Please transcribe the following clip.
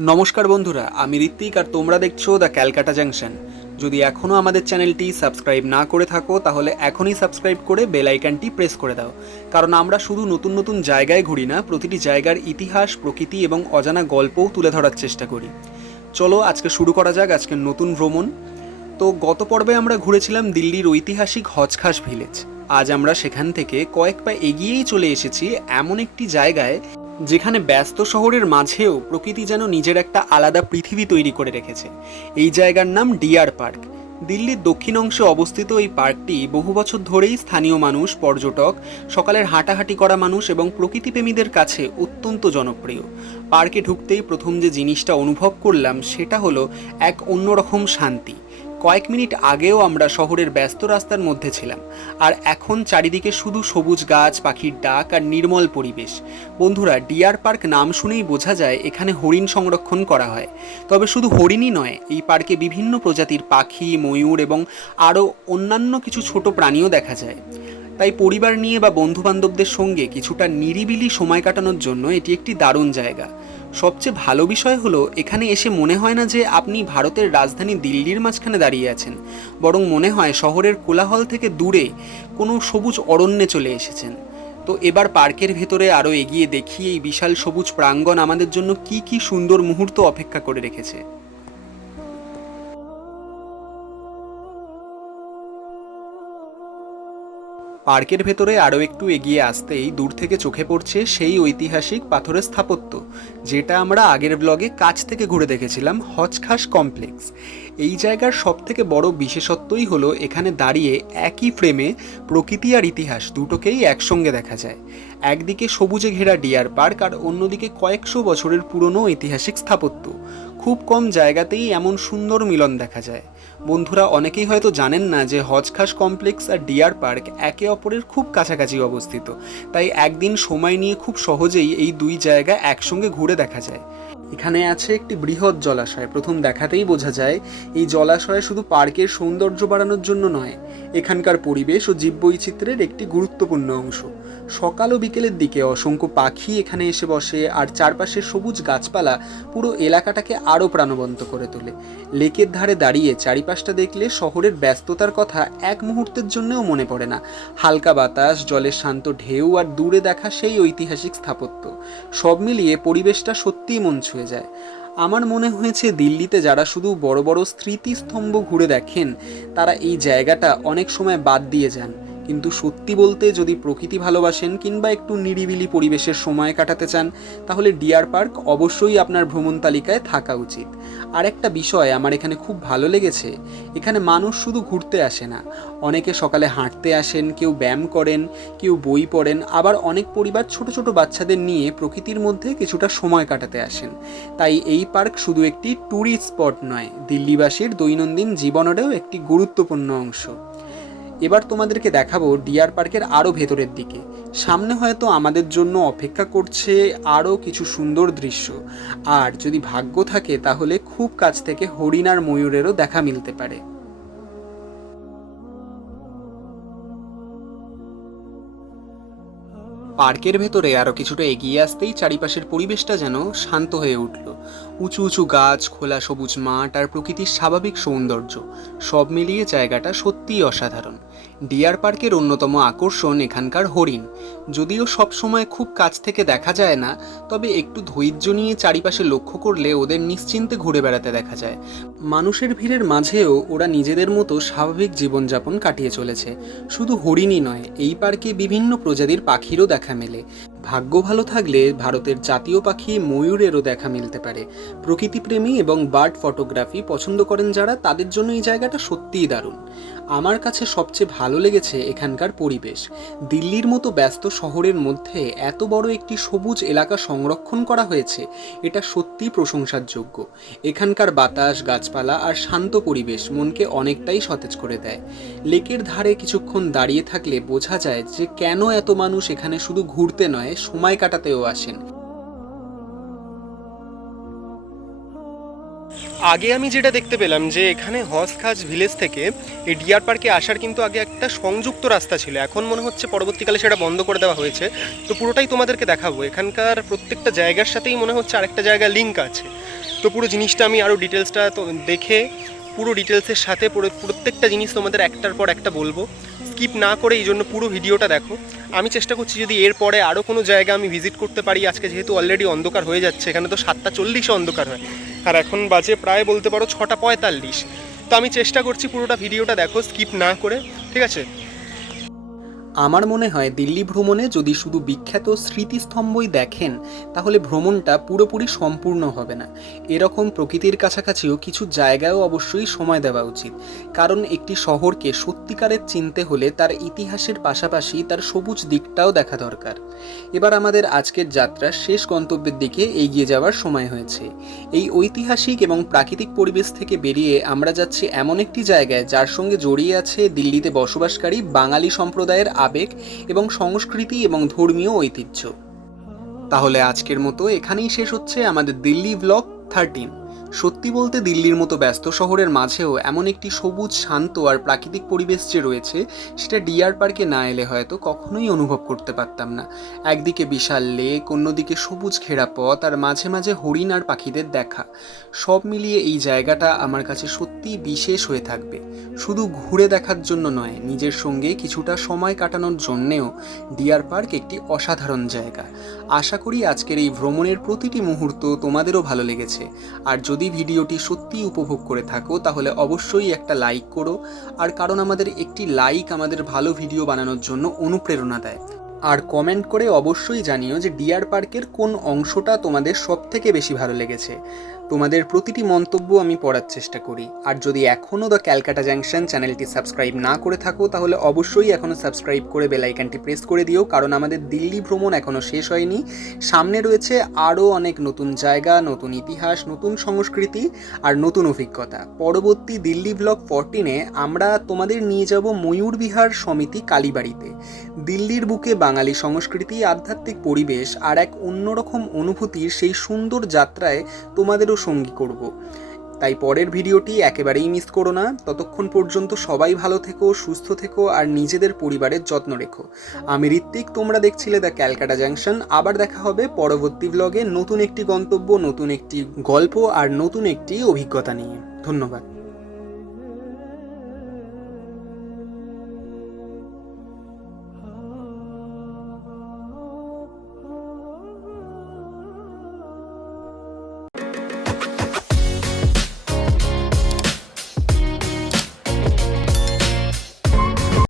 নমস্কার বন্ধুরা, আমি ঋত্বিক আর তোমরা দেখছো দ্য ক্যালকাটা জাংশন। যদি এখনও আমাদের চ্যানেলটি সাবস্ক্রাইব না করে থাকো তাহলে এখনই সাবস্ক্রাইব করে বেল আইকনটি প্রেস করে দাও, কারণ আমরা শুধু নতুন নতুন জায়গায় ঘুরি না, প্রতিটি জায়গার ইতিহাস, প্রকৃতি এবং অজানা গল্পও তুলে ধরার চেষ্টা করি। চলো আজকে শুরু করা যাক আজকের নতুন ভ্রমণ। তো গত পর্বে আমরা ঘুরেছিলাম দিল্লির ঐতিহাসিক হজখাস ভিলেজ। আজ আমরা সেখান থেকে কয়েক পা এগিয়েই চলে এসেছি এমন একটি জায়গায় যেখানে ব্যস্ত শহরের মাঝেও প্রকৃতি যেন নিজের একটা আলাদা পৃথিবী তৈরি করে রেখেছে। এই জায়গার নাম ডিয়ার পার্ক। দিল্লির দক্ষিণ অংশে অবস্থিত এই পার্কটি বহু বছর ধরেই স্থানীয় মানুষ, পর্যটক, সকালের হাঁটাহাঁটি করা মানুষ এবং প্রকৃতিপ্রেমীদের কাছে অত্যন্ত জনপ্রিয়। পার্কে ঢুকতেই প্রথম যে জিনিসটা অনুভব করলাম সেটা হলো এক অন্যরকম শান্তি। কয়েক মিনিট আগেও আমরা শহরের ব্যস্ত রাস্তার মধ্যে ছিলাম, আর এখন চারিদিকে শুধু সবুজ গাছ, পাখির ডাক আর নির্মল পরিবেশ। বন্ধুরা, ডিয়ার পার্ক নাম শুনেই বোঝা যায় এখানে হরিণ সংরক্ষণ করা হয়। তবে শুধু হরিণই নয়, এই পার্কে বিভিন্ন প্রজাতির পাখি, ময়ূর এবং আরও অন্যান্য কিছু ছোট প্রাণীও দেখা যায়। তাই পরিবার নিয়ে বা বন্ধুবান্ধবদের সঙ্গে কিছুটা নিরিবিলি সময় কাটানোর জন্য এটি একটি দারুণ জায়গা। সবচেয়ে ভালো বিষয় হলো এখানে এসে মনে হয় না যে আপনি ভারতের রাজধানী দিল্লির মাঝখানে দাঁড়িয়ে আছেন, বরং মনে হয় শহরের কোলাহল থেকে দূরে কোনো সবুজ অরণ্যে চলে এসেছেন। তো এবার পার্কের ভেতরে আরও এগিয়ে দেখি এই বিশাল সবুজ প্রাঙ্গণ আমাদের জন্য কি কি সুন্দর মুহূর্ত অপেক্ষা করে রেখেছে। পার্কের ভেতরে আরও একটু এগিয়ে আসতেই দূর থেকে চোখে পড়ছে সেই ঐতিহাসিক পাথরের স্থাপত্য, যেটা আমরা আগের ব্লগে কাছ থেকে ঘুরে দেখেছিলাম, হজখাস কমপ্লেক্স। এই জায়গার সবথেকে বড় বিশেষত্বই হলো এখানে দাঁড়িয়ে একই ফ্রেমে প্রকৃতি আর ইতিহাস দুটোকেই একসঙ্গে দেখা যায়। একদিকে সবুজে ঘেরা ডিয়ার পার্ক আর অন্যদিকে কয়েকশো বছরের পুরনো ঐতিহাসিক স্থাপত্য। খুব কম জায়গাতেই এমন সুন্দর মিলন দেখা যায়। বন্ধুরা, অনেকেই হয়তো জানেন না যে হজখাস কমপ্লেক্স আর ডিয়ার পার্ক একে অপরের খুব কাছাকাছি অবস্থিত, তাই একদিন সময় নিয়ে খুব সহজেই এই দুই জায়গা একসঙ্গে ঘুরে দেখা যায়। এখানে আছে একটি বৃহৎ জলাশয়। প্রথম দেখাতেই বোঝা যায় এই জলাশয় শুধু পার্কের সৌন্দর্য বাড়ানোর জন্য নয়, এখানকার পরিবেশ ও জীববৈচিত্র্যের একটি গুরুত্বপূর্ণ অংশ। সকাল ও বিকেলের দিকে অসংখ্য পাখি এখানে এসে বসে, আর চারপাশের সবুজ গাছপালা পুরো এলাকাটাকে আরও প্রাণবন্ত করে তোলে। লেকের ধারে দাঁড়িয়ে চারিপাশটা দেখলে শহরের ব্যস্ততার কথা এক মুহূর্তের জন্যও মনে পড়ে না। হালকা বাতাস, জলের শান্ত ঢেউ আর দূরে দেখা সেই ঐতিহাসিক স্থাপত্য, সব মিলিয়ে পরিবেশটা সত্যিই মন ছুঁয়ে যায়। আমার মনে হয়েছে দিল্লিতে যারা শুধু বড় বড় স্মৃতিস্তম্ভ ঘুরে দেখেন তারা এই জায়গাটা অনেক সময় বাদ দিয়ে যান, কিন্তু সত্যি বলতে যদি প্রকৃতি ভালোবাসেন কিংবা একটু নিরিবিলি পরিবেশের সময় কাটাতে চান তাহলে ডিয়ার পার্ক অবশ্যই আপনার ভ্রমণ তালিকায় থাকা উচিত। আর একটা বিষয় আমার এখানে খুব ভালো লেগেছে, এখানে মানুষ শুধু ঘুরতে আসে না, অনেকে সকালে হাঁটতে আসেন, কেউ ব্যায়াম করেন, কেউ বই পড়েন, আবার অনেক পরিবার ছোট ছোট বাচ্চাদের নিয়ে প্রকৃতির মধ্যে কিছুটা সময় কাটাতে আসেন। তাই এই পার্ক শুধু একটি ট্যুরিস্ট স্পট নয়, দিল্লিবাসীর দৈনন্দিন জীবনেরও একটি গুরুত্বপূর্ণ অংশ। এবার তোমাদেরকে দেখাবো ডিয়ার পার্কের আরও ভেতরের দিকে। সামনে হয়তো আমাদের জন্য অপেক্ষা করছে আরও কিছু সুন্দর দৃশ্য, আর যদি ভাগ্য থাকে তাহলে খুব কাছ থেকে হরিণ আর ময়ূরেরও দেখা মিলতে পারে। পার্কের ভেতরে আরও কিছুটা এগিয়ে আসতেই চারিপাশের পরিবেশটা যেন শান্ত হয়ে উঠল। উঁচু উঁচু গাছ, খোলা সবুজ মাঠ আর প্রকৃতির স্বাভাবিক সৌন্দর্য, সব মিলিয়ে জায়গাটা সত্যিই অসাধারণ। ডিয়ার পার্কের অন্যতম আকর্ষণ এখানকার হরিণ। যদিও সব সময় খুব কাছ থেকে দেখা যায় না, তবে একটু ধৈর্য নিয়ে চারিপাশে লক্ষ্য করলে ওদের নিশ্চিন্তে ঘুরে বেড়াতে দেখা যায়। মানুষের ভিড়ের মাঝেও ওরা নিজেদের মতো স্বাভাবিক জীবনযাপন কাটিয়ে চলেছে। শুধু হরিণই নয়, এই পার্কে বিভিন্ন প্রজাতির পাখিরও দেখা মেলে। ভাগ্য ভালো থাকলে ভারতের জাতীয় পাখি ময়ূরেরও দেখা মিলতে পারে। প্রকৃতিপ্রেমী এবং বার্ড ফটোগ্রাফি পছন্দ করেন যারা, তাদের জন্য এই জায়গাটা সত্যিই দারুণ। আমার কাছে সবচেয়ে ভালো লেগেছে এখানকার পরিবেশ। দিল্লির মতো ব্যস্ত শহরের মধ্যে এত বড় একটি সবুজ এলাকা সংরক্ষণ করা হয়েছে, এটা সত্যিই প্রশংসার যোগ্য। এখানকার বাতাস, গাছপালা আর শান্ত পরিবেশ মনকে অনেকটাই সতেজ করে দেয়। লেকের ধারে কিছুক্ষণ দাঁড়িয়ে থাকলে বোঝা যায় যে কেন এত মানুষ এখানে শুধু ঘুরতে নয়, সময় কাটাতেও আসেন। আগে আমি যেটা দেখতে পেলাম যে এখানে হসখাস ভিলেজ থেকে এই ডিয়ার পার্কে আসার কিন্তু আগে একটা সংযুক্ত রাস্তা ছিল, এখন মনে হচ্ছে পরবর্তীকালে সেটা বন্ধ করে দেওয়া হয়েছে। তো পুরোটাই তোমাদেরকে দেখাবো, এখানকার প্রত্যেকটা জায়গার সাথেই মনে হচ্ছে আরেকটা জায়গায় লিঙ্ক আছে। তো পুরো জিনিসটা আমি আরও ডিটেলসটা তো দেখে পুরো ডিটেলসের সাথে প্রত্যেকটা জিনিস তোমাদের একটার পর একটা বলবো, স্কিপ না করে। এই জন্য পুরো ভিডিওটা দেখো। আমি চেষ্টা করছি যদি এরপরে আরও কোনো জায়গা আমি ভিজিট করতে পারি। আজকে যেহেতু অলরেডি অন্ধকার হয়ে যাচ্ছে, এখানে তো 7:40 অন্ধকার হয়, আর এখন বাজে প্রায় বলতে পারো 6:45। তো আমি চেষ্টা করছি পুরোটা ভিডিওটা দেখো স্কিপ না করে, ঠিক আছে? আমার মনে হয় দিল্লি ভ্রমণে যদি শুধু বিখ্যাত স্মৃতিস্তম্ভই দেখেন তাহলে ভ্রমণটা পুরোপুরি সম্পূর্ণ হবে না। এরকম প্রকৃতির কাছাকাছিও কিছু জায়গায়ও অবশ্যই সময় দেওয়া উচিত, কারণ একটি শহরকে সত্যিকারের চিনতে হলে তার ইতিহাসের পাশাপাশি তার সবুজ দিকটাও দেখা দরকার। এবার আমাদের আজকের যাত্রার শেষ গন্তব্যের দিকে এগিয়ে যাওয়ার সময় হয়েছে। এই ঐতিহাসিক এবং প্রাকৃতিক পরিবেশ থেকে বেরিয়ে আমরা যাচ্ছি এমন একটি জায়গায় যার সঙ্গে জড়িয়ে আছে দিল্লিতে বসবাসকারী বাঙালি সম্প্রদায়ের আবেগ এবং সংস্কৃতি এবং ধর্মীয় ঐতিহ্য। তাহলে আজকের মতো এখানেই শেষ হচ্ছে আমাদের দিল্লি ব্লগ 13। সত্যি বলতে দিল্লির মতো ব্যস্ত শহরের মাঝেও এমন একটি সবুজ, শান্ত আর প্রাকৃতিক পরিবেশ যে রয়েছে সেটা ডিয়ার পার্কে না এলে হয়তো কখনোই অনুভব করতে পারতাম না। একদিকে বিশাল লেক, অন্যদিকে সবুজ ঘেরা পথ, আর মাঝে মাঝে হরিণ আর পাখিদের দেখা। সব মিলিয়ে এই জায়গাটা আমার কাছে সত্যিই বিশেষ হয়ে থাকবে। শুধু ঘুরে দেখার জন্য নয়, নিজের সঙ্গে কিছুটা সময় কাটানোর জন্যেও ডিয়ার পার্ক একটি অসাধারণ জায়গা। আশা করি আজকের এই ভ্রমণের প্রতিটি মুহূর্ত তোমাদেরও ভালো লেগেছে। আর যদি ভিডিওটি সত্যিই উপভোগ করে থাকো তাহলে অবশ্যই একটা লাইক করো, আর কারণ আমাদের একটি লাইক আমাদের ভালো ভিডিও বানানোর জন্য অনুপ্রেরণা দেয়। আর কমেন্ট করে অবশ্যই জানিও যে ডিয়ার পার্কের কোন অংশটা তোমাদের সবথেকে বেশি ভালো লেগেছে। তোমাদের প্রতিটি মন্তব্য আমি পড়ার চেষ্টা করি। আর যদি এখনও দ্য ক্যালকাটা জাংশন চ্যানেলটি সাবস্ক্রাইব না করে থাকো তাহলে অবশ্যই এখনও সাবস্ক্রাইব করে বেল আইকনটি প্রেস করে দিও, কারণ আমাদের দিল্লি ভ্রমণ এখনও শেষ হয়নি। সামনে রয়েছে আরও অনেক নতুন জায়গা, নতুন ইতিহাস, নতুন সংস্কৃতি আর নতুন অভিজ্ঞতা। পরবর্তী দিল্লি ব্লগ 14-এ আমরা তোমাদের নিয়ে যাব ময়ূর বিহার সমিতি কালীবাড়িতে। দিল্লির বুকে বাঙালি সংস্কৃতি, আধ্যাত্মিক পরিবেশ আর এক অন্যরকম অনুভূতির সেই সুন্দর যাত্রায় তোমাদেরও সঙ্গী করব। তাই পরের ভিডিওটি একেবারেই মিস করো না। ততক্ষণ পর্যন্ত সবাই ভালো থেকো, সুস্থ থেকো আর নিজেদের পরিবারের যত্ন রেখো। আমি ঋত্বিক, তোমরা দেখছিলে দ্য ক্যালকাটা জাংশন। আবার দেখা হবে পরবর্তী ব্লগে নতুন একটি গন্তব্য, নতুন একটি গল্প আর নতুন একটি অভিজ্ঞতা নিয়ে। ধন্যবাদ।